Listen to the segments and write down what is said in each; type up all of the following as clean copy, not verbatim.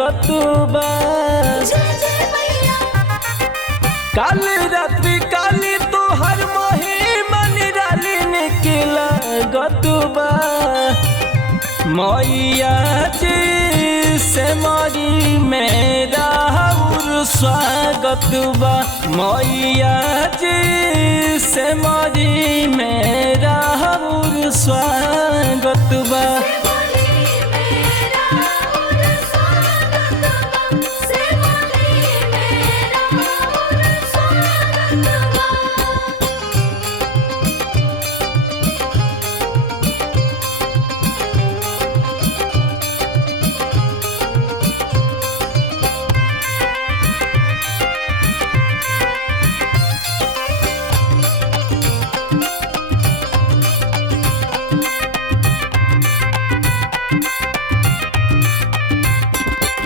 स्वागत बा। काली रात्रि काली तोहर महिमा निराली निकला गतबा। मैया जी से मरी मेरा स्वागत बा। मैया जी से मरी मेरा स्वागत बा।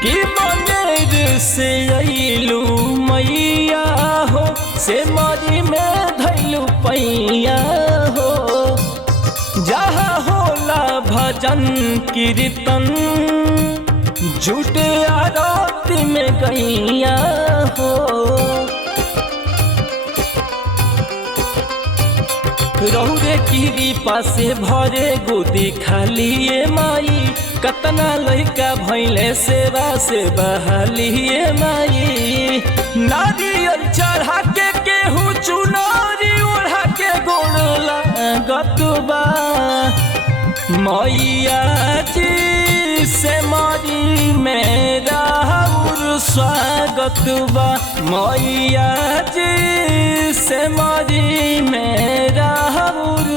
कि मनेर से अइलू मैया हो से मरी में धैलू पैया हो। जहाँ होला भजन कीर्तन झूठे आरती में गैया हो। रौरे कृपा से भरे गोदी खालिए माई। कतना लड़का भैले सेवा से बहालिए माई। नारियल चढ़ा के केहू चुनरी ओढ़ा के गोड़ लागत बा। मैया जी से मरी मेरा स्वागत बा। मैया जी से मरी मेरा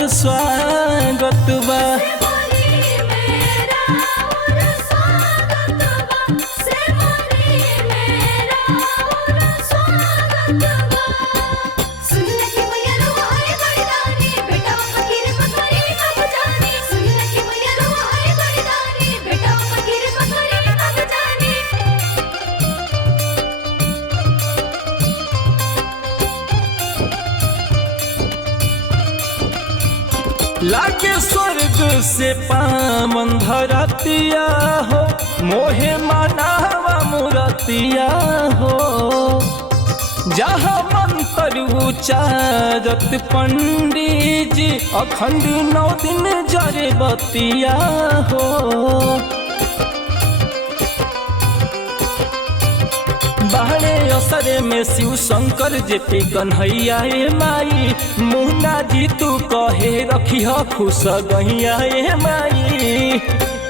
स्वागत बा। लागे स्वर्ग से पावन धरतिया हो। मोहे मानावा मूरतिया हो। जहाँ मंत्र उचारत पंडित जी अखंड 9 दिन जरे बतिया हो। बाहरे असरे में शिव शंकर जे पे कन्हैया ए माई। मुन्ना जी तू कहे रखी हो खुश गैया ए माई।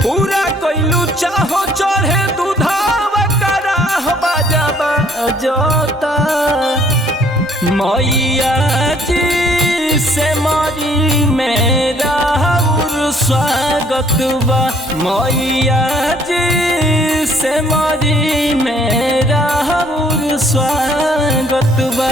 पूरा कैलू चाहो चढ़े दूधावा कराह बाजा बाजता। मैया जी से मरी मेरा स्वागत बा। मैया जी से मरी मेरा स्वागत बा।